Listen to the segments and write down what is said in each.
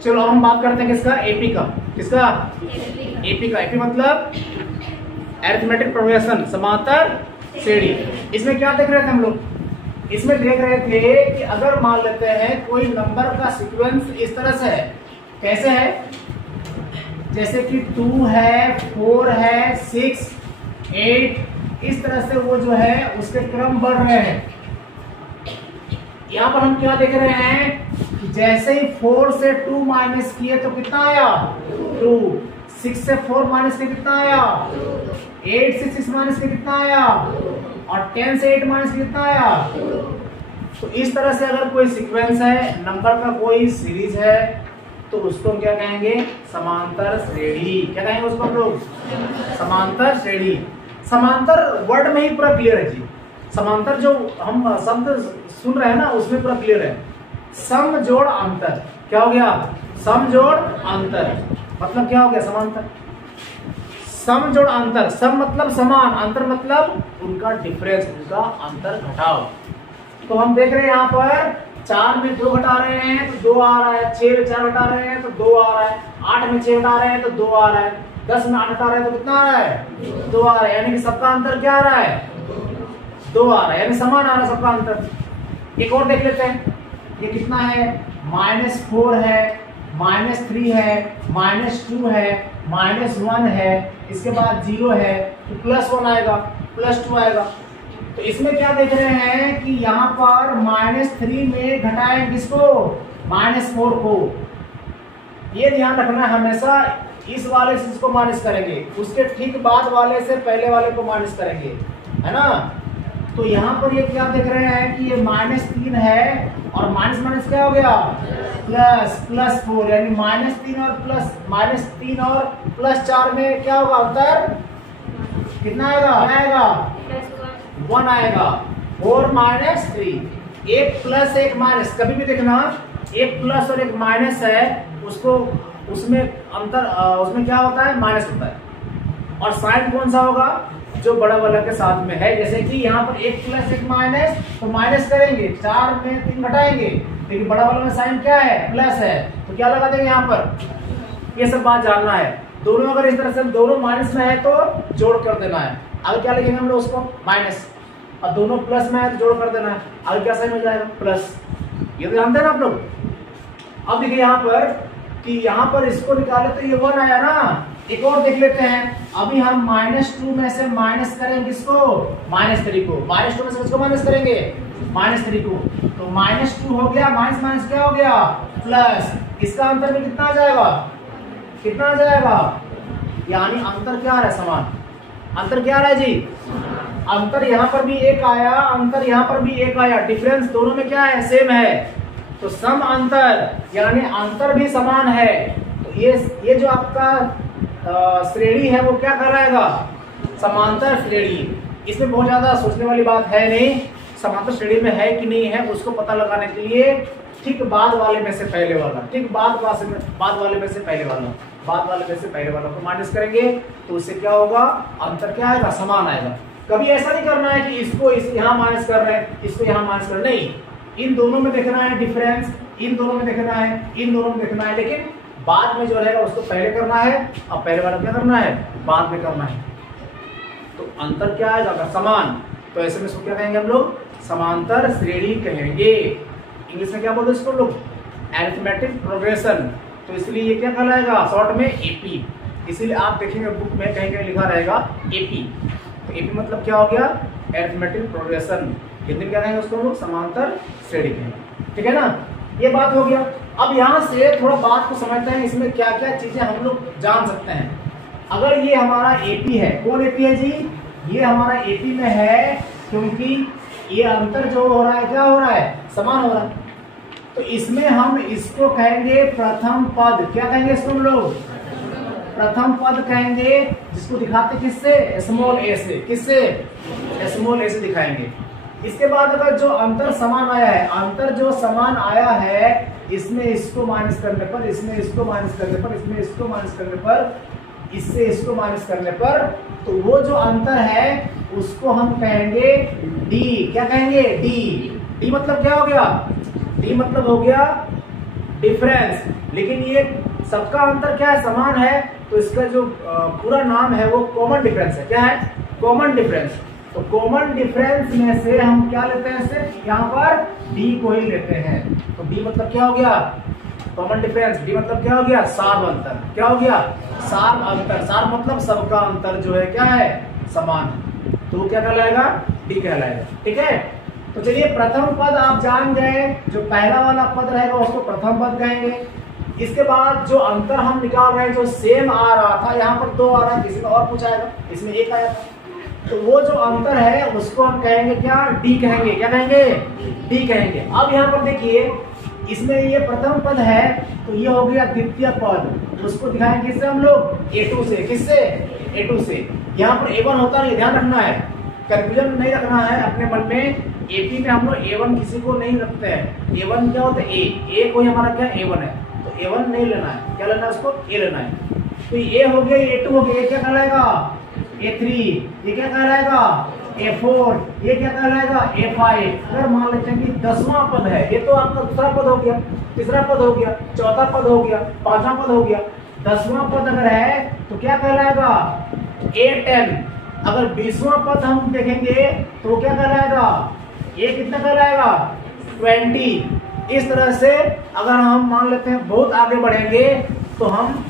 चलो हम बात करते हैं किसका, एपी का। किसका, एपी का। एपी मतलब अरिथमेटिक प्रोग्रेशन, समांतर श्रेणी। इसमें क्या देख रहे थे हम लोग, इसमें देख रहे थे कि अगर मान लेते हैं कोई नंबर का सीक्वेंस इस तरह से है, कैसे है, जैसे कि 2 है, 4 है, 6, 8, इस तरह से वो जो है उसके क्रम बढ़ रहे हैं। यहाँ पर हम क्या देख रहे हैं, जैसे ही 4 से 2 माइनस किए तो कितना आया, 2। 6 से 4 माइनस के कितना आया, 8 से 6 माइनस के कितना आया, और 10 से 8 माइनस के कितना आया। तो इस तरह से अगर कोई सीक्वेंस है, नंबर का कोई सीरीज है, तो उसको हम क्या कहेंगे, समांतर श्रेणी। क्या कहेंगे उसको हम लोग, समांतर श्रेणी। समांतर वर्ड में ही पूरा क्लियर है जी। समांतर जो हम शब्द सुन रहे हैं ना, उसमें पूरा क्लियर है। सम जोड़ अंतर, क्या हो गया, सम जोड़ अंतर मतलब क्या हो गया, समांतर। सम जोड़ अंतर, सम मतलब समान, अंतर मतलब उनका डिफरेंस, उनका अंतर घटाव। तो हम देख रहे हैं यहाँ पर 4 में 2 घटा रहे हैं तो 2 आ रहा है, 6 में 4 घटा रहे हैं तो 2 आ रहा है, 8 में 6 घटा रहे हैं तो 2 आ रहा है, 10 में 8 घटा रहे हैं तो कितना आ रहा है, 2 आ रहा है। यानी कि सबका अंतर क्या आ रहा है, 2 आ रहा है, यानी समान आ रहा है सबका अंतर। एक और देख लेते हैं, ये कितना है, -4 है, -3 है, -2 है, -1 है, इसके बाद 0 है, तो +1 आएगा, +2 आएगा। तो इसमें क्या देख रहे हैं कि यहाँ पर -3 में घटाएं किसको, -4 को। ये ध्यान रखना हमेशा, इस वाले से इसको माइनस करेंगे, उसके ठीक बाद वाले से पहले वाले को माइनस करेंगे, है ना। तो यहाँ पर ये क्या देख रहे हैं कि ये -3 है, और माइनस क्या हो गया, +4, यानी -3 और +4 में क्या होगा अंतर, कितना आएगा, 1 आएगा। 4 - 3, एक प्लस एक माइनस, कभी भी देखना एक प्लस और एक माइनस है, उसको उसमें अंतर, उसमें क्या होता है, माइनस होता है। और साइन कौन सा होगा, जो बड़ा वाला के साथ में है। जैसे कि यहाँ पर एक प्लस एक माइनस, तो माइनस करेंगे, 4 में 3 घटाएंगे, लेकिन बड़ा वाला में साइन क्या है, प्लस है, तो क्या लगा देंगे यहाँ पर। ये सब बात जानना है। दोनों अगर इस तरह से दोनों माइनस में है तो जोड़ कर देना है, अब क्या लिखेंगे हम लोग उसको, माइनस। और दोनों प्लस में है तो जोड़ कर देना है, अब क्या साइन हो जाएगा, प्लस। ये तो जानते हैं ना आप लोग। अब देखिए यहाँ पर कि यहाँ पर इसको निकाले तो ये 1 आया ना। एक और देख लेते हैं, अभी हम -2 में से माइनस करेंगे किसको, -3 को। -2 में से किसको माइनस करेंगे, -3 को। तो -2 हो गया, माइनस क्या हो गया, प्लस। इसका अंतर में कितना आ जाएगा, कितना आ जाएगा, यानी अंतर क्या आ रहा है, समान। अंतर क्या आ रहा है जी, अंतर यहाँ पर भी 1 आया, अंतर यहाँ पर भी 1 आया, डिफरेंस दोनों में क्या है, सेम है। तो सम अंतर, यानी अंतर भी समान है। तो ये जो आपका श्रेणी है वो क्या कहलाएगा, समांतर श्रेणी। इसमें बहुत ज्यादा सोचने वाली बात है नहीं, समांतर श्रेणी में है कि नहीं है उसको पता लगाने के लिए ठीक बाद वाले में से पहले वाला, ठीक बाद वाले में से पहले वाला, बाद वाले में से पहले वाला को माइनस करेंगे, तो उससे क्या होगा, अंतर क्या आएगा, समान आएगा। कभी ऐसा नहीं करना है कि इसको यहाँ माइनस कर रहे हैं, इसको यहाँ माइनस कर रहे हैं, नहीं, इन दोनों में देखना है डिफरेंस, इन दोनों में देखना है, इन दोनों में देखना है, लेकिन बाद में जो रहेगा उसको पहले करना है, और पहले वाला क्या करना है, बाद में करना है। तो अंतर क्या आएगा, समान। तो ऐसे में इसको क्या कहेंगे हम लोग, समांतर श्रेणी कहेंगे। इंग्लिश में क्या बोलते हैं इसको लोग, अरिथमेटिक प्रोग्रेशन। तो इसलिए ये क्या कहलाएगा, शॉर्ट में एपी। इसीलिए आप देखेंगे बुक में कहीं कहीं लिखा रहेगा एपी। तो एपी मतलब क्या हो गया, अरिथमेटिक प्रोग्रेशन। हिंदी में क्या कहेंगे उसको लोग, समांतर श्रेणी कहेंगे। ठीक है ना, ये बात हो गया। अब यहाँ से थोड़ा बात को समझते हैं, इसमें क्या क्या चीजें हम लोग जान सकते हैं। अगर ये हमारा एपी है, कौन एपी है जी, ये हमारा एपी में है, क्योंकि ये अंतर जो हो रहा है क्या हो रहा है, समान हो रहा है। तो इसमें हम इसको कहेंगे प्रथम पद। क्या कहेंगे इसको हम लोग, प्रथम पद कहेंगे, जिसको दिखाते किससे, स्मॉल ए से। किससे, स्मॉल ए से दिखाएंगे। इसके बाद अगर जो अंतर समान आया है, अंतर जो समान आया है, इसमें इसको माइनस करने पर, इसमें इसको माइनस करने पर, इसमें इसको माइनस करने पर, इससे इसको माइनस करने पर, तो वो जो अंतर है उसको हम कहेंगे डी। क्या कहेंगे, डी। डी मतलब क्या हो गया, डी मतलब हो गया डिफरेंस। लेकिन ये सबका अंतर क्या है, समान है, तो इसका जो पूरा नाम है वो कॉमन डिफरेंस है। क्या है? Common difference. तो कॉमन डिफरेंस में से हम क्या लेते हैं, सिर्फ यहाँ पर डी को ही लेते हैं। तो डी मतलब क्या हो गया, कॉमन डिफरेंस। डी मतलब क्या हो गया, सार अंतर। क्या हो गया, सार अंतर। सार मतलब सबका अंतर जो है क्या है, समान है, तो वो क्या कहलाएगा, डी कहलाएगा। ठीक है, तो चलिए प्रथम पद आप जान गए, जो पहला वाला पद रहेगा उसको प्रथम पद कहेंगे। इसके बाद जो अंतर हम निकाल रहे हैं, जो सेम आ रहा था, यहाँ पर 2 आ रहा है, किसी का और पूछा आएगा, इसमें 1 आया था, तो वो जो अंतर है उसको हम कहेंगे क्या, डी कहेंगे। क्या कहेंगे, डी कहेंगे। अब यहाँ पर देखिए, इसमें ये प्रथम पद है, तो ये हो गया द्वितीय पद, उसको दिखाएंगे किससे हम लोग, A2 से। किससे, A2 से। यहाँ पर A1 होता है, ध्यान रखना है, कंफ्यूजन नहीं रखना है अपने मन में। AP में हम लोग A1 किसी को नहीं रखते हैं। A1 क्या होता है, A कोई हमारा क्या A1 है, तो A1 नहीं लेना है, क्या लेना है उसको, A लेना है। तो ये हो गया, A2 हो गया, ये क्या कहलाएगा, A3, ये क्या कहलाएगा, A4, ये क्या कहलाएगा, A5। अगर मान लेते हैं कि 10वां पद है, ये तो आपका दूसरा पद हो गया, तीसरा पद हो गया, चौथा पद हो गया, 5वां पद हो गया, 10वां पद अगर है तो क्या कहलाएगा, A10। अगर 20वां पद हम देखेंगे तो वो क्या कहलाएगा, ये कितना कहलाएगा, 20। इस तरह से अगर हम मान लेते हैं बहुत आगे बढ़ेंगे तो हम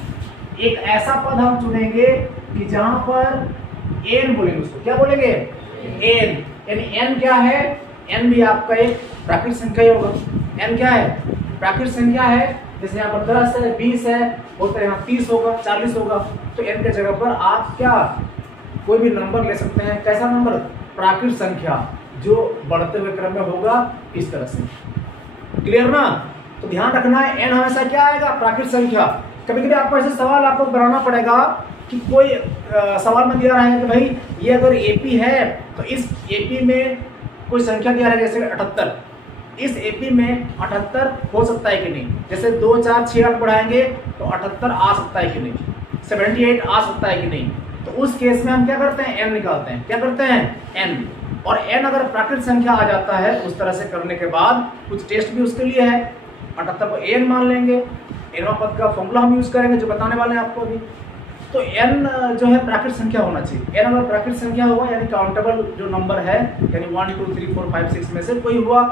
एक ऐसा पद हम चुनेंगे कि जहां पर n बोलेंगे, उसको क्या बोलेंगे, n। यानी n क्या है, n भी आपका एक प्राकृतिक संख्या ही होगा। n क्या है, प्राकृतिक संख्या है। जैसे यहाँ पर 10 है, 20 है, होता है यहाँ 30 होगा, 40 होगा, तो n के जगह पर आप क्या कोई भी नंबर ले सकते हैं। कैसा नंबर, प्राकृतिक संख्या, जो बढ़ते हुए क्रम में होगा, इस तरह से। क्लियर ना? तो ध्यान रखना है, n हमेशा क्या आएगा, प्राकृतिक संख्या। कभी कभी आपको ऐसे सवाल आपको बनाना पड़ेगा कि कोई सवाल में दिया रहेगा कि भाई ये अगर AP है तो इस AP में कोई संख्या दिया है, जैसे 78, इस AP में 78 हो सकता है कि नहीं। जैसे 2, 4, 6, 8 बढ़ाएंगे तो 78 आ सकता है कि नहीं, 78 आ सकता है कि नहीं। तो उस केस में हम क्या करते हैं, n निकालते हैं। क्या करते हैं, n। और n अगर प्राकृतिक संख्या आ जाता है, उस तरह से करने के बाद कुछ टेस्ट भी उसके लिए है। 78 को n मान लेंगे, nवां पद का फॉर्मूला हम यूज करेंगे, जो बताने वाले हैं आपको अभी। तो n जो है प्राकृतिक संख्या होना चाहिए। n अगर प्राकृतिक संख्या हुआ, यानी काउंटेबल जो नंबर है, यानी 1, 2, 3, 4, 5, 6 में से कोई हुआ,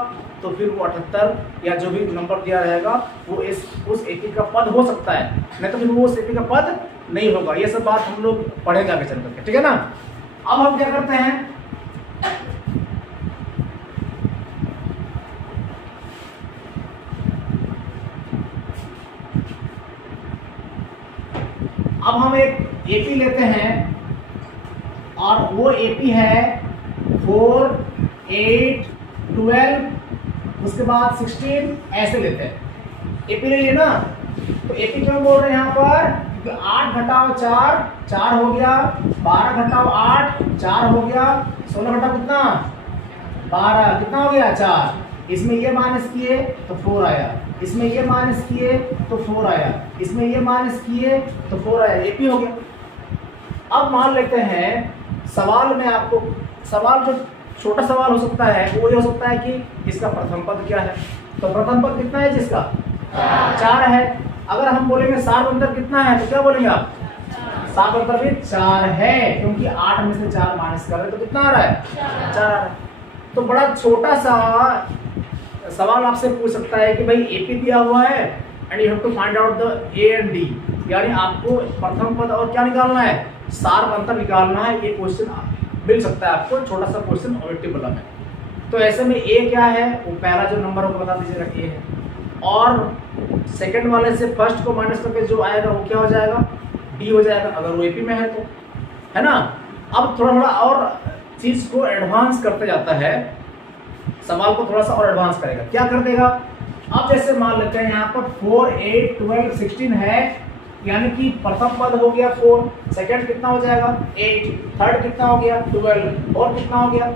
तो फिर वो 78 या जो भी नंबर दिया रहेगा वो उस AP का पद हो सकता है, नहीं तो फिर वो उस AP का पद नहीं होगा। ये सब बात हम लोग पढ़ेंगे आगे चल करके, ठीक है ना। अब हम क्या करते हैं, अब हम एक AP लेते हैं, और वो AP है 4, 8, 12, उसके बाद 16, ऐसे लेते हैं। AP ले लिए ना, तो AP क्यों बोल रहे हैं यहाँ पर, 8 घटाओ 4, 4 हो गया, 12 घटाओ 8, 4 हो गया, 16 घटाओ कितना, 12, कितना हो गया, 4। इसमें ये माइनस किए तो 4 आया, इसमें ये माइनस किए तो 4 आया, इसमें ये माइनस किए तो 4 आया, AP हो गया। अब मान लेते हैं सवाल में आपको, सवाल जो छोटा सवाल हो सकता है वो ये हो सकता है कि इसका प्रथम पद क्या है। तो प्रथम पद कितना है जिसका, 4 है। अगर हम बोलेंगे सार अंतर कितना है, तो क्या बोलेंगे आप, सार अंतर भी 4 है, क्योंकि 8 में से 4 माइनस कर रहे तो कितना आ रहा है, 4 आ रहा है। तो बड़ा छोटा सा सवाल आपसे पूछ सकता है कि भाई AP दिया हुआ है and you have to find out the A and D, यानी आपको प्रथम पद और क्या निकालना है, सार अंतर निकालना है। ये क्वेश्चन मिल सकता है आपको, छोटा सा क्वेश्चन ऑब्जेक्टिव वाला में। तो ऐसे में A क्या है, वो पहला जो नंबर होगा बता दीजिएगा, A है। और सेकंड वाले से फर्स्ट को माइनस करके जो आएगा वो क्या हो जाएगा, D हो जाएगा, अगर वो AP में है तो, है ना। अब थोड़ा थोड़ा और चीज को एडवांस करते जाता है, सवाल को थोड़ा सा और एडवांस करेगा। क्या कर देगा, अब जैसे मान लेते हैं यहाँ पर 4, 8, 12, 16 है, यानी कि प्रथम पद हो गया 4, सेकंड कितना हो जाएगा 8, थर्ड कितना हो गया 12, और कितना हो गया,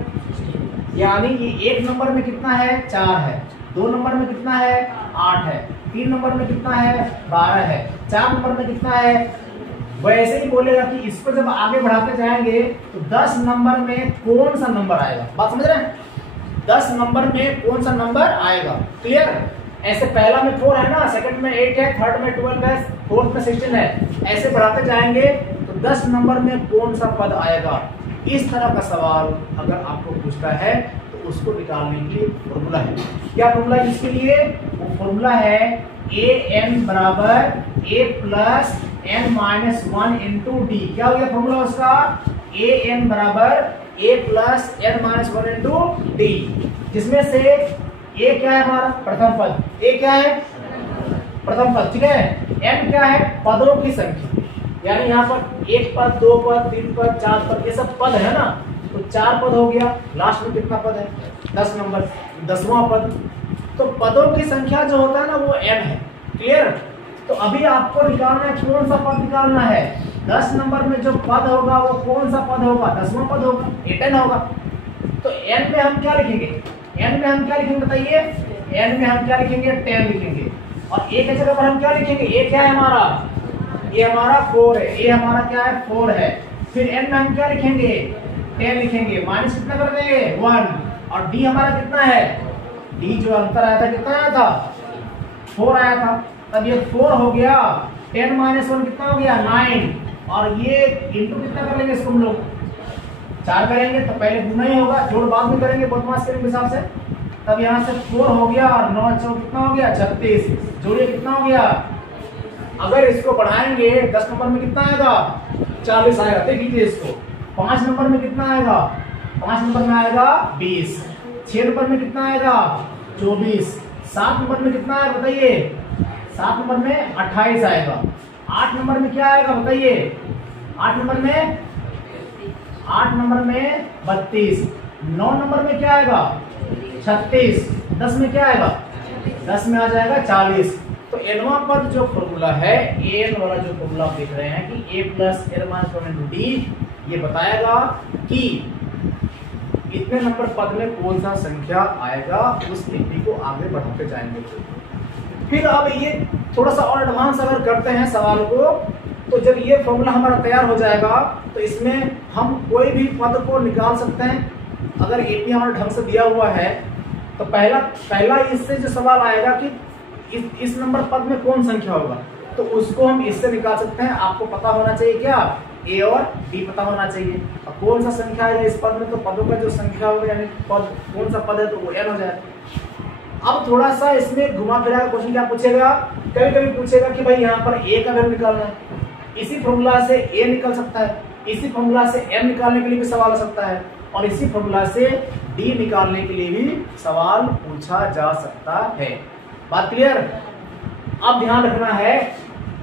यानी ये एक नंबर में कितना है 4 है, 2 नंबर में कितना है 8 है, 3 नंबर में कितना है 12 है, 4 नंबर में कितना है। वैसे ही बोलेगा कि इसको जब आगे बढ़ाते जाएंगे तो 10 नंबर में कौन सा नंबर आएगा, बात समझ रहे हैं, 10 नंबर में कौन सा नंबर आएगा। क्लियर, ऐसे पहला में 4 है ना, सेकंड में 8 है, थर्ड में 12 है, फोर्थ में 16 है, ऐसे बढ़ाते जाएंगे तो 10 नंबर में कौन सा पद आएगा। इस तरह का सवाल अगर आपको पूछता है तो उसको निकालने के लिए फॉर्मूला है। क्या फॉर्मूला है इसके लिए? वो फॉर्मूला है an बराबर a plus n minus 1 into D. क्या हो गया फॉर्मूला उसका? an बराबर a plus n minus 1 into D, जिसमें से a क्या है हमारा? प्रथम पद। a क्या है? प्रथम पद, ठीक है। n क्या है? पदों की संख्या, यानी यहाँ पर 1 पद, 2 पद, 3 पद, 4 पद, ये सब पद है ना, तो 4 पद हो गया। लास्ट में कितना पद है? 10 नंबर, 10वां पद। तो पदों की संख्या जो होता है ना वो n है। क्लियर? तो अभी आपको निकालना है कौन सा पद निकालना है। 10 नंबर में जो पद होगा वो कौन सा पद होगा? 10वां पद होगा, 10 होगा। तो n में हम क्या लिखेंगे? n में हम क्या लिखेंगे बताइए? n में हम क्या लिखेंगे? 10 लिखेंगे। और a की जगह पर हम क्या लिखेंगे? a क्या है हमारा? ये हमारा 4 है, ये हमारा क्या है? 4 है। फिर n में हम क्या लिखेंगे? 10 लिखेंगे, माइनस कितना कर देंगे? 1। और d हमारा कितना है? d जो अंतर आया था कितना आया था? 4 आया था। तब ये 4 हो गया, 10 माइनस 1 कितना हो गया? 9। और ये इंटू कितना कर लेंगे इसको हम लोग? 4 करेंगे तो पहले गुना ही होगा, जोड़ बाद में करेंगे बदमाश के हिसाब से। तब यहाँ से 4 हो गया और 9 4 कितना हो गया? 36। जोड़िए कितना हो गया? अगर इसको बढ़ाएंगे 10 नंबर में कितना आएगा? 40 आएगा। देख लीजिए इसको। 5 नंबर में कितना आएगा? 5 नंबर में आएगा 20। 6 नंबर में कितना आएगा? 24। 7 नंबर में कितना आएगा बताइए? 7 नंबर में 28 आएगा। 8 नंबर में क्या आएगा बताइए? 8 नंबर में 32। 9 नंबर में क्या आएगा? 36। 10 में क्या आएगा? 10 में आ जाएगा 40। तो nवां पद जो फॉर्मूला है, an वाला जो फॉर्मूला आप देख रहे हैं कि a plus n minus 1 into D, ये बताएगा कि इतने नंबर पद में कौन सा संख्या आएगा। उस स्थिति को आगे बढ़ाते जाएंगे। फिर अब ये थोड़ा सा और एडवांस अगर करते हैं सवाल को, तो जब ये फॉर्मूला हमारा तैयार हो जाएगा तो इसमें हम कोई भी पद को निकाल सकते हैं। अगर एपी हमारा ढंग से दिया हुआ है तो पहला इससे जो सवाल आएगा कि इस नंबर पद में कौन संख्या होगा, तो उसको हम इससे निकाल सकते हैं। आपको पता होना चाहिए क्या? ए और डी पता होना चाहिए। और कौन सा संख्या है इस पद में, तो पदों का जो संख्या होगा यानी पद कौन सा पद है तो वो n हो जाएगा। अब थोड़ा सा इसमें घुमा फिरा क्वेश्चन क्या पूछेगा? कभी कभी पूछेगा कि भाई यहाँ पर a का वैल्यू निकालना है, इसी फॉर्मूला से a निकल सकता है, इसी फॉर्मूला से m निकालने के लिए भी सवाल आ सकता है, और इसी फॉर्मूला से d निकालने के लिए भी सवाल पूछा जा सकता है। बात क्लियर? अब ध्यान रखना है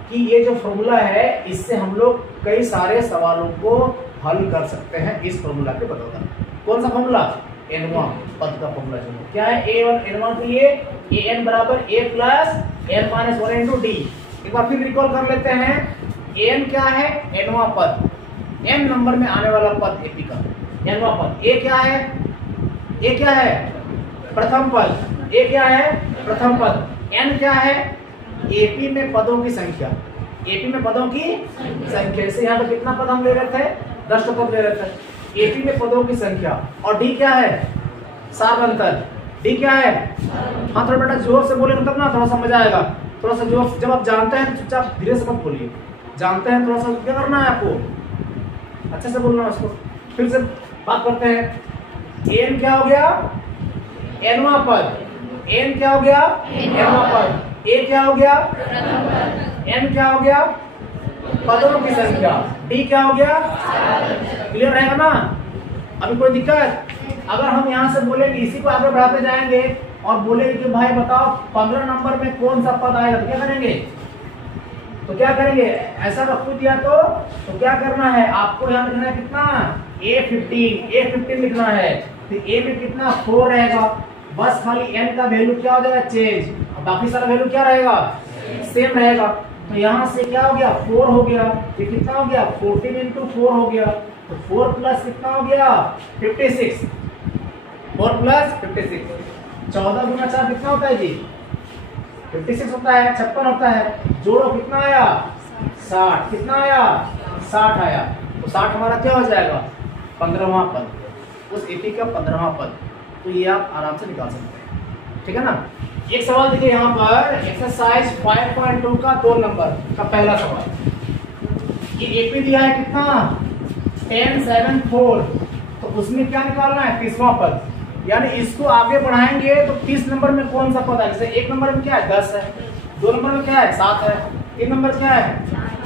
कि ये जो फॉर्मूला है इससे हम लोग कई सारे सवालों को हल कर सकते हैं इस फॉर्मूला के बदौलत। कौन सा फॉर्मूला? n वां पद का फॉर्मूला जो है क्या है? a1 n1 के लिए an बराबर a plus n minus 1 into D. एक बार फिर रिकॉल कर लेते हैं। n क्या है? n वां पद, n नंबर में आने वाला पद एपी का n वां पद। a क्या है? a क्या है? प्रथम पद। a क्या है? प्रथम पद। n क्या है? एपी में पदों की संख्या। एपी में पदों की संख्या से यहाँ पे कितना पद हम ले रहे थे? 10 पद ले रहे थे। एपी में पदों की संख्या। और डी क्या है? सारांतर। डी क्या है? हाँ थोड़ा बेटा जोर से बोलेंगे तब ना थोड़ा समझ आएगा। थोड़ा सा जोर, जब आप जानते हैं चुपचाप धीरे से मत बोलिए। जानते हैं थोड़ा सा क्या करना है आपको? अच्छे से बोलना है उसको। फिर से बात करते हैं। एन क्या हो गया? एनवां पद। एन क्या हो गया? एनवां पद। ए क्या हो गया? एन क्या हो गया? पदों की संख्या। डी क्या हो गया? क्लियर रहेगा ना? अभी कोई दिक्कत? अगर हम यहाँ से बोले कि इसी को आगे बढ़ाते जाएंगे और बोले कि भाई बताओ 15 नंबर में कौन सा पद आएगा, तो क्या करेंगे? तो क्या करेंगे? ऐसा रखू दिया तो क्या करना है आपको? यहाँ लिखना है कितना? A15 लिखना है। तो ए में कितना? 4 रहेगा। बस खाली n का वैल्यू क्या हो जाएगा? चेंज। बाकी सारा वैल्यू क्या रहेगा? सेम रहेगा। तो यहाँ से क्या हो गया? 4 हो गया। ये कितना हो गया? 14 इंटू 4 हो गया। तो 4 प्लस कितना हो गया? 56। 4 प्लस 56। 14 गुना 4 कितना होता है जी? 56 होता है। 56 होता है। जोड़ो कितना आया? 60। कितना आया? 60 आया। तो 60 हमारा क्या हो जाएगा? 15वां पद। उस एपी का 15वां पद। तो ये आप आराम से निकाल सकते हैं। ठीक है ना? एक सवाल देखिए यहाँ पर एक्सरसाइज 5.2 का 2 नंबर का पहला सवाल। ये एपी दिया है कितना 10 7 4, तो उसमें क्या निकालना है 30वां पद, यानी इसको आगे बढ़ाएंगे तो 30 नंबर में कौन सा पद है। जैसे एक नंबर में क्या है 10 है, 2 नंबर में क्या है 7 है, 3 नंबर क्या है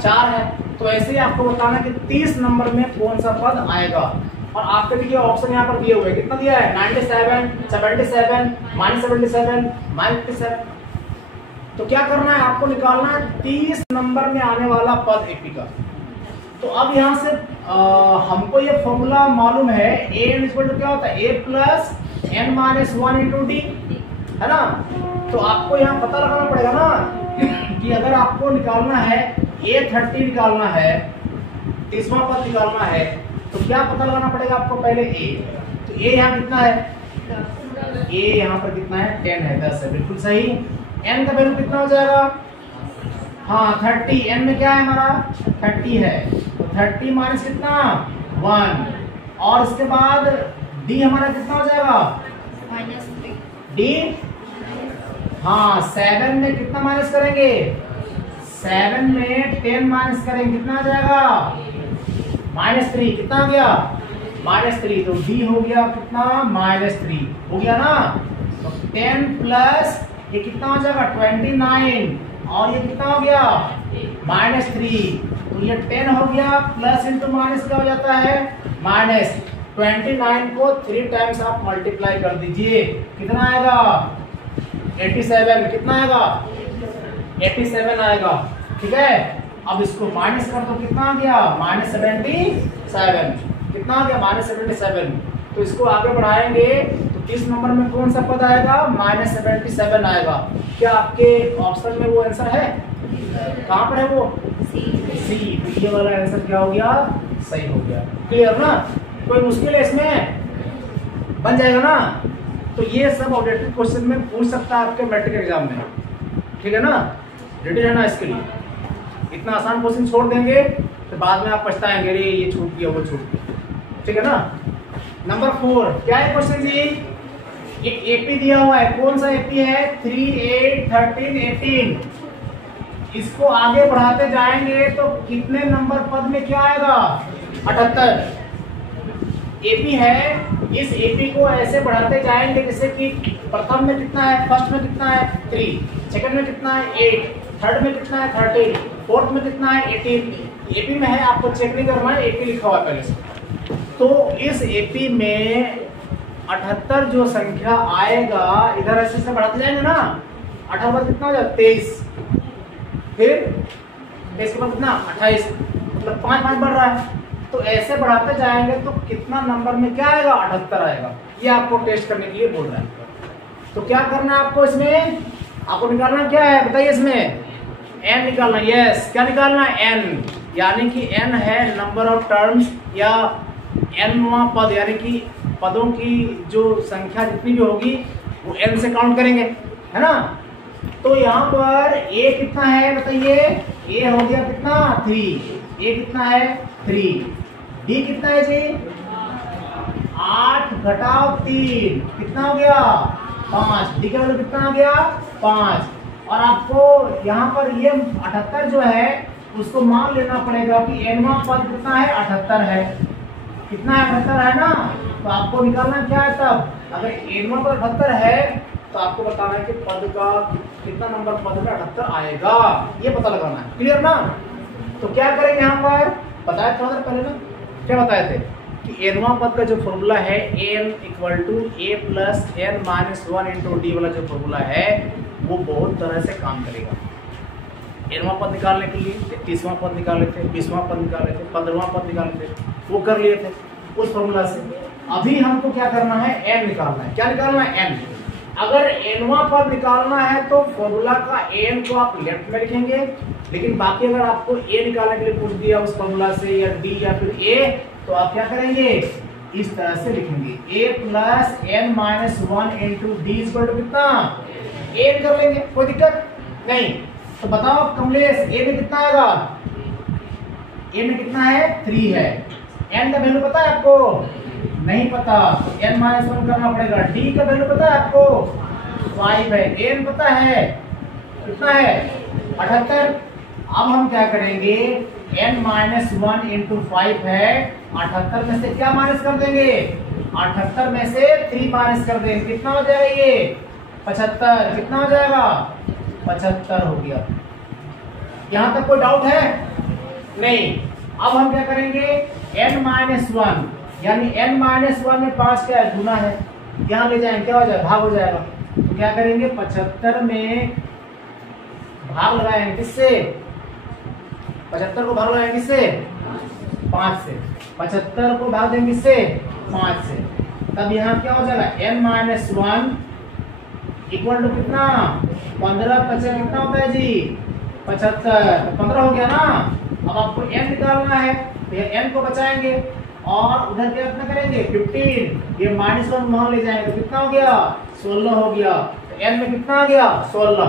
4 है। तो ऐसे ही आपको बताना कि 30 नंबर में कौन सा पद आएगा। और आपके देखिए ऑप्शन यहाँ पर दिए हुए कितना दिया है 97 77 -77 -57। तो क्या करना है आपको निकालना है 30 नंबर में आने वाला पद एपी का। तो अब यहाँ से हमको ये फॉर्मूला मालूम है a क्या होता है a plus n minus 1 into D, है ना। तो आपको यहाँ पता लगाना पड़ेगा ना कि अगर आपको निकालना है a30 निकालना है, 30वां पद निकालना है, तो क्या पता लगाना पड़ेगा आपको पहले a। तो a यहाँ कितना है a यहाँ पर कितना है 10 है, 10 है, बिल्कुल सही। n का वैल्यू कितना हो जाएगा, हाँ 30, n में क्या है हमारा 30 है, तो 30 माइनस कितना 1, और उसके बाद d हमारा कितना हो जाएगा -3, d हाँ 7 में कितना माइनस करेंगे, 7 में 10 माइनस करेंगे, कितना आ जाएगा -3, कितना हो गया -3, तो d हो गया कितना -3 हो गया ना। तो 10 प्लस ये कितना हो जाएगा 29, और ये कितना हो गया -3, तो ये 10 हो गया, प्लस इंटू माइनस क्या हो जाता है -29 को 3 टाइम्स आप मल्टीप्लाई कर दीजिए, कितना आएगा 87, कितना आएगा 87 आएगा, ठीक है। अब इसको माइनस कर दो, कितना आ गया -77, कितना आ गया -77। तो इसको आगे बढ़ाएंगे तो 30 नंबर में कौन सा पद आएगा -77 आएगा। क्या आपके ऑप्शन में वो आंसर है, कहाँ पर है वो सी। तो ये वाला आंसर क्या हो गया सही हो गया, क्लियर ना। कोई मुश्किल है इसमें, बन जाएगा ना। तो ये सब ऑब्जेक्टिव क्वेश्चन में पूछ सकता है आपके मैट्रिक एग्जाम में, ठीक है ना। रेडी रहना इसके लिए। इतना आसान क्वेश्चन छोड़ देंगे तो बाद में आप पछताएंगे अरे ये छूट गया वो छूट गया, ठीक है ना। नंबर 4 क्या है क्वेश्चन जी, एक एपी दिया हुआ है, कौन सा एपी है 3 8 13 18। इसको आगे बढ़ाते जाएंगे तो कितने नंबर पद में क्या आएगा 78 एपी है। इस एपी को ऐसे बढ़ाते जाएंगे जैसे कि प्रथम में कितना है, फर्स्ट में कितना है 3, सेकंड में कितना है 8, थर्ड में कितना है 13, फोर्थ में कितना है 18। एपी में है, आपको चेक नहीं करना है, एपी लिखा हुआ है पहले से। तो इस एपी में 78 जो संख्या आएगा, इधर ऐसे बढ़ाते जाएंगे ना, 18 कितना हो जाएगा 23, फिर 23 के बाद कितना 28, मतलब 5 बढ़ रहा है। तो ऐसे बढ़ाते जाएंगे तो कितना नंबर में क्या आएगा 78 आएगा। ये आपको टेस्ट करने के लिए बोल रहा है। तो क्या करना है आपको, इसमें आपको निकालना क्या है बताइए, इसमें n निकालना। यस, क्या निकालना है n, यानी कि n है नंबर ऑफ टर्म्स या nवां पद, यानी कि पदों की जो संख्या जितनी भी होगी वो n से काउंट करेंगे, है ना। तो यहाँ पर a कितना है बताइए, a हो गया कितना 3, a कितना है 3, d कितना है जी 8 घटाओ 3 कितना हो गया 5, d का वैल्यू कितना आ गया 5। और आपको यहाँ पर ये 78 जो है उसको मान लेना पड़ेगा कि nवां पद कितना है 78 है, कितना है 78 है ना। तो आपको निकालना क्या है तब, अगर nवां पद 78 है तो आपको बताना है कि पद का कितना नंबर पद में 78 आएगा, ये पता लगाना है, क्लियर ना। तो क्या करेंगे यहाँ पर, बताया थोड़ा देर पहले ना, क्या बताए थे कि nवां पद का जो फॉर्मूला है n = a plus n minus 1 into D वाला जो फॉर्मूला है वो बहुत तरह से काम करेगा। nवां पद निकालने के लिए 30वां पद निकाले थे, 20वां पद निकाले थे, 15वां पद निकाले थे, वो कर लिए थे उस फॉर्मूला से। अभी हमको क्या करना है n निकालना है। क्या निकालना है n। अगर nवां पद निकालना है तो फॉर्मूला का n को आप लेफ्ट में लिखेंगे, लेकिन बाकी अगर आपको a निकालने के लिए पूछ दिया उस फॉर्मूला से या d या फिर a, तो आप क्या करेंगे इस तरह से लिखेंगे a plus n minus 1 into D कितना a कर लेंगे, कोई दिक्कत नहीं। तो बताओ कमलेश a में कितना आएगा, a में कितना है 3 है, n का वैल्यू पता है आपको, नहीं पता, n माइनस 1 करना पड़ेगा। d का वैल्यू पता है आपको 5 है, n पता है कितना है 78। अब हम क्या करेंगे, n माइनस 1 इंटू 5 है, 78 में से क्या माइनस कर देंगे, 78 में से 3 माइनस कर देंगे, कितना हो जाएगा ये 75, कितना हो जाएगा 75 हो गया। यहां तक कोई डाउट है नहीं। अब हम क्या करेंगे, n माइनस 1 यानी n माइनस 1 में 5 क्या है, गुना है, यहाँ ले जाएंगे क्या हो जाएगा, भाग हो जाएगा। तो क्या करेंगे, 75 में भाग लगाएंगे किससे, 75 को भाग लगाएंगे किससे 5 से, 75 को भाग देंगे किससे 5 से, तब यहाँ क्या हो जाएगा n माइनस 1 इक्वल टू कितना 15 50 कितना होता है जी 75, 15 हो गया ना। अब आपको n निकालना है तो ये n को बचाएंगे और उधर क्या कितना करेंगे 15, ये माइनस 1 वहां ले जाएंगे, कितना हो गया 16 हो गया। तो n में कितना आ गया 16,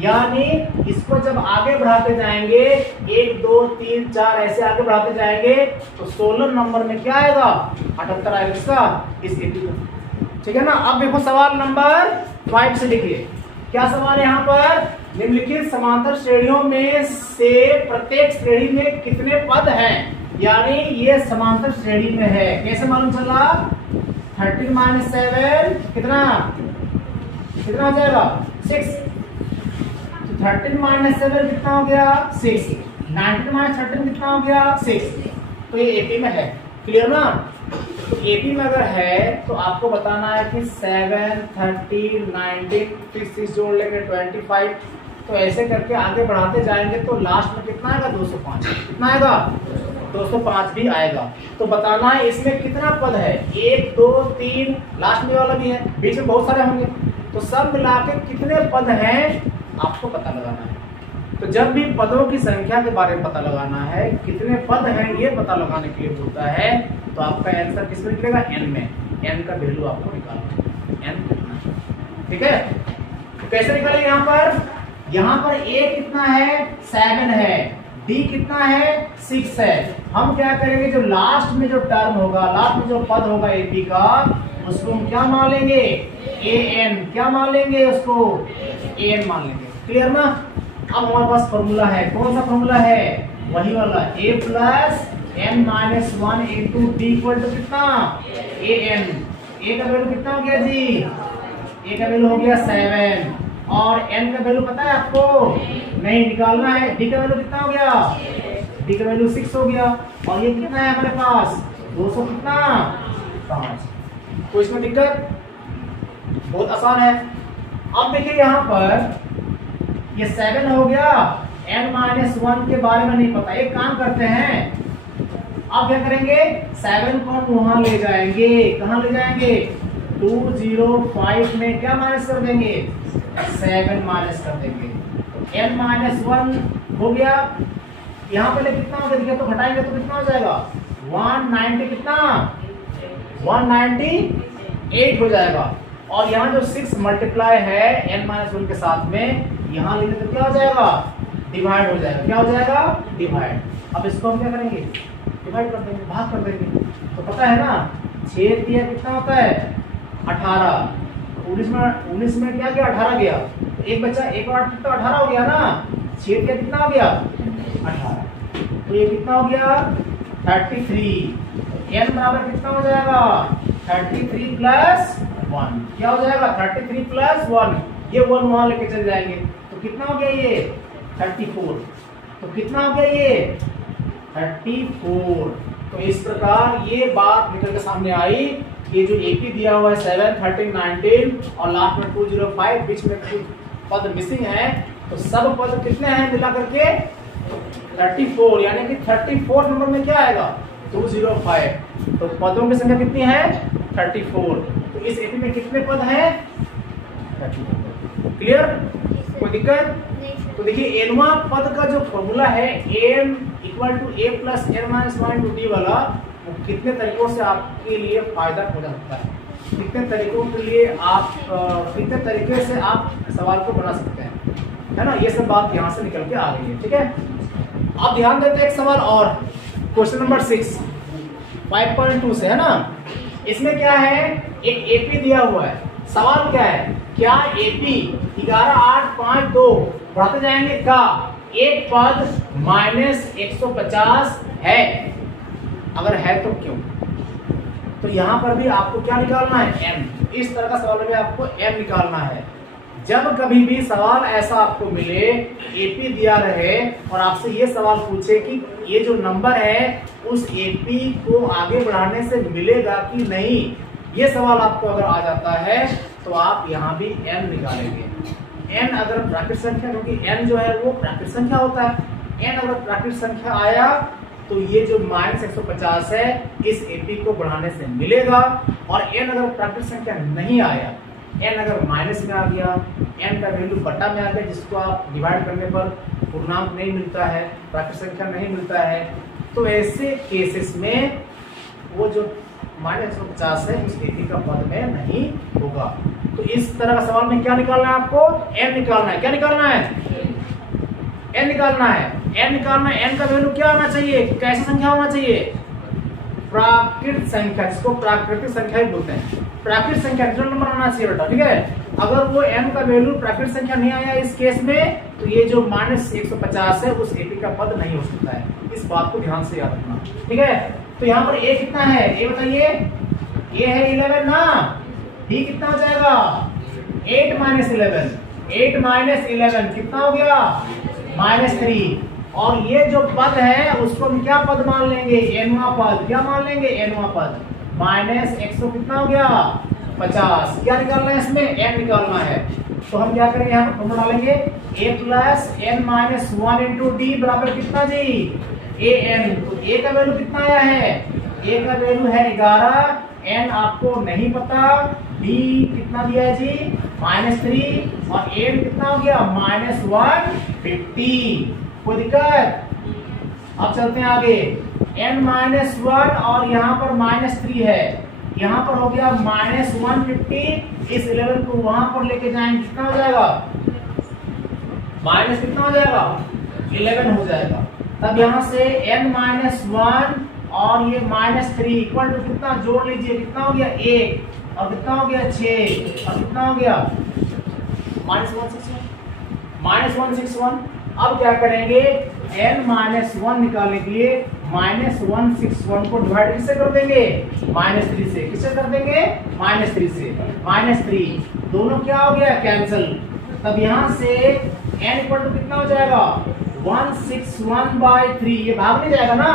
यानी इसको जब आगे बढ़ाते जाएंगे 1 2 3 4 ऐसे आगे बढ़ाते जाएंगे तो 16 नंबर में क्या आएगा 78 आएगा इसका, इस एपी का। ठीक है ना। अब देखो सवाल नंबर 5 से लिखिए, क्या सवाल है यहाँ पर, निम्नलिखित समांतर श्रेणियों में से प्रत्येक श्रेणी में कितने पद हैं, यानी ये समांतर श्रेणी में है, कैसे मालूम चला 13 माइनस 7 कितना कितना हो जाएगा 6, 13 माइनस 7 कितना हो गया 6, 19 माइनस 13 कितना हो गया 6। तो ये एपी में है, क्लियर ना। तो एपी में अगर है तो आपको बताना है कि 7 30 19 फिर 6 जोड़ लेंगे 25, तो ऐसे करके आगे बढ़ाते जाएंगे तो लास्ट में कितना आएगा 205, कितना आएगा 205 भी आएगा। तो बताना है इसमें कितना पद है, 1 2 3 लास्ट में वाला भी है, बीच में बहुत सारे होंगे, तो सब मिला के कितने पद हैं आपको पता लगाना है। तो जब भी पदों की संख्या के बारे में पता लगाना है, कितने पद हैं ये पता लगाने के लिए होता है, तो आपका आंसर किस में निकलेगा n में, n का वैल्यू आपको निकालना है, n ठीक है। तो कैसे निकालेंगे, यहाँ पर a कितना है 7 है, d कितना है 6 है। हम क्या करेंगे, जो लास्ट में जो टर्म होगा, लास्ट में जो पद होगा ap का, उसको हम क्या मान लेंगे an, क्या मान लेंगे उसको an मान लेंगे, क्लियर ना। अब हमारे पास फॉर्मूला है, कौन सा फॉर्मूला है, वही वाला a plus n minus 1 into d equal to कितना an, a का वैल्यू कितना हो गया जी, a का वैल्यू हो गया 7 और n का वैल्यू पता है आपको नहीं, निकालना है। d का वैल्यू कितना हो गया, d का वैल्यू 6 हो गया और ये कितना है हमारे पास 200 कितना 5। तो इसमें दिक्कत बहुत आसान है। अब देखिए यहाँ पर ये 7 हो गया, n माइनस 1 के बारे में नहीं पता, एक काम करते हैं, अब क्या करेंगे 7 को हम वहां ले जाएंगे, कहां ले जाएंगे 205 में क्या माइनस कर देंगे 7 माइनस कर देंगे, n माइनस 1 हो गया। यहाँ पहले कितना हो गया तो घटाएंगे तो कितना हो जाएगा 190, कितना 198 हो जाएगा। और यहाँ जो 6 मल्टीप्लाई है n माइनस 1 के साथ में, यहाँ लेंगे तो क्या हो जाएगा डिवाइड हो जाएगा, क्या हो जाएगा डिवाइड। अब इसको हम क्या करेंगे डिवाइड कर देंगे, भाग कर देंगे। तो पता है ना 6 दिया कितना होता है 18, 19 में क्या गया 18 गया, एक बच्चा एक और तो 18 हो गया ना, 6 दिया कितना हो गया 18, तो ये कितना हो गया 33, n बराबर कितना हो जाएगा 33 प्लस 1, क्या हो जाएगा 33 प्लस 1, ये 1 वहां लेके चल जाएंगे तो कितना हो गया ये 34, तो कितना हो गया ये 34। तो इस प्रकार ये बात निकल के सामने आई, ये जो एपी दिया हुआ है 7 13 19 और लास्ट में 205, बीच में कुछ पद मिसिंग है, तो सब पद कितने हैं मिला करके 34, यानी कि 34 नंबर में क्या आएगा 205। तो पदों की संख्या कितनी है 34, तो इस एपी में कितने पद हैं 34, क्लियर, कोई दिक्कत। तो देखिए एनवा पद का जो फॉर्मूला है n equal to a plus n minus 1 to d वाला, वो कितने तरीकों से आपके लिए फायदा हो सकता है, कितने तरीकों के लिए आप कितने तरीके से आप सवाल को बना सकते हैं, है ना, ये सब बात यहाँ से निकल के आ रही है, ठीक है। आप ध्यान देते हैं एक सवाल और, क्वेश्चन नंबर 6 5.2 से, है ना। इसमें क्या है, एक एपी दिया हुआ है, सवाल क्या है क्या एपी 11, 8, 5, 2 बढ़ाते जाएंगे का एक पद माइनस 150 है? अगर है तो क्यों? तो यहां पर भी आपको क्या निकालना है? m। इस तरह का सवाल में आपको m निकालना है। जब कभी भी सवाल ऐसा आपको मिले, एपी दिया रहे और आपसे ये सवाल पूछे कि ये जो नंबर है उस एपी को आगे बढ़ाने से मिलेगा कि नहीं, ये सवाल आपको अगर आ जाता है तो आप यहाँ भी n निकालेंगे। n अगर प्राकृत संख्या, क्योंकि n जो है वो प्राकृत संख्या होता है, n अगर प्राकृत संख्या आया तो ये जो माइनस 150 है इस एपी को बढ़ाने से मिलेगा। और n अगर प्राकृत संख्या नहीं आया, n अगर माइनस में आ गया, n का वैल्यू बटा में आ गया, जिसको आप डिवाइड करने पर पूर्णांक नहीं मिलता है, प्राकृत संख्या नहीं मिलता है, तो ऐसे केसेस में वो जो माइनस 150 है उस एपी का पद में नहीं होगा। तो इस तरह का सवाल में क्या निकालना है आपको? n निकालना है। क्या निकालना है? n निकालना है। n निकालना है। n का वैल्यू क्या होना चाहिए? कैसी संख्या होना चाहिए? प्राकृत संख्या, जिसको प्राकृतिक संख्या ही बोलते हैं। प्राकृत संख्या नेचुरल नंबर आना चाहिए बेटा, ठीक है। अगर वो m का वैल्यू प्राकृत संख्या नहीं आया इस केस में, तो ये जो माइनस 150 है उस एपी का पद नहीं हो सकता है। इस बात को ध्यान से याद रखना, ठीक है। तो यहाँ पर a कितना है? a बताइए। a है 11 ना, b कितना हो जाएगा? 8 माइनस 11, 8 माइनस 11 कितना हो गया? -3। और ये जो पद है उसको हम क्या पद मान लेंगे? nवां पद। क्या मान लेंगे? nवां पद। माइनस 100 कितना हो गया? 50। क्या निकालना है इसमें? n निकालना है। तो हम क्या करेंगे? यहाँ पर फॉर्मूला डालेंगे a plus n minus 1 into D बराबर कितना जी? an। तो a का वैल्यू कितना आया है? a का वैल्यू है 11, n आपको नहीं पता, d कितना दिया है जी? -3, और n कितना हो गया? -150। कोई दिक्कत? अब चलते हैं आगे। n-1 और यहाँ पर -3 है, यहाँ पर हो गया -150। इस 11 को वहां पर लेके जाएंगे, कितना हो जाएगा? माइनस कितना हो जाएगा? 11 हो जाएगा। तब यहाँ से n-1 और ये -3 इक्वल टू कितना? जोड़ लीजिए, कितना हो गया? 1, और कितना हो गया? 6, और कितना हो गया? -161। अब क्या करेंगे? n-1 निकालने के लिए -161 को डिवाइड किससे कर देंगे? -3 से। किससे कर देंगे? -3 से। -3 दोनों क्या हो गया? कैंसिल। तब यहाँ से n इक्वल टू कितना हो जाएगा? 161/3। ये भाग नहीं जाएगा ना,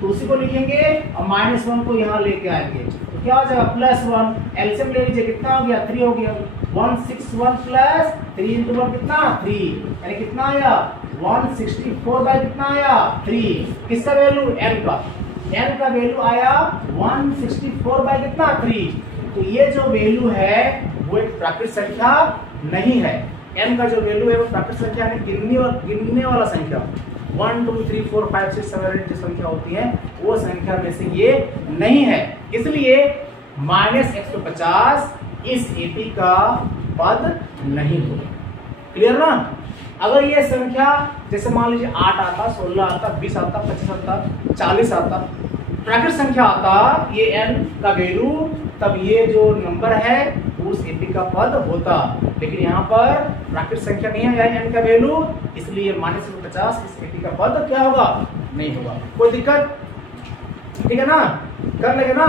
तो उसी को लिखेंगे और -1 को यहाँ लेके आएंगे, तो क्या हो जाएगा? +1। एलसीएम ले लीजिए, कितना हो गया? 3 हो गया। 161 प्लस 3 इंटू 1 कितना? 3, यानी कितना आया? 164 बाय कितना आया? 3। किसका वैल्यू? n का। n का वैल्यू आया 164 बाय कितना? 3। तो ये जो वैल्यू है वो एक प्राकृत संख्या नहीं है। n का जो वैल्यू है वो प्राकृत संख्या है, गिनने वाला संख्या। 1 2 3 4 5 6 7 8 जो संख्या होती है वो संख्या में से ये नहीं है। इसलिए -150 इस एपी का पद नहीं होगा। क्लियर ना? अगर ये संख्या जैसे मान लीजिए 8 आता, 16 आता, 20 आता, 25 आता, 40 आता, प्राकृत संख्या आता ये n का वैल्यू, तब ये जो नंबर है उस एपी का पद होता। लेकिन यहाँ पर प्राकृत संख्या नहीं है n का वैल्यू, इसलिए -150 इस एपी का पद क्या होगा? नहीं होगा। कोई दिक्कत? ठीक है ना? कर लेंगे ना?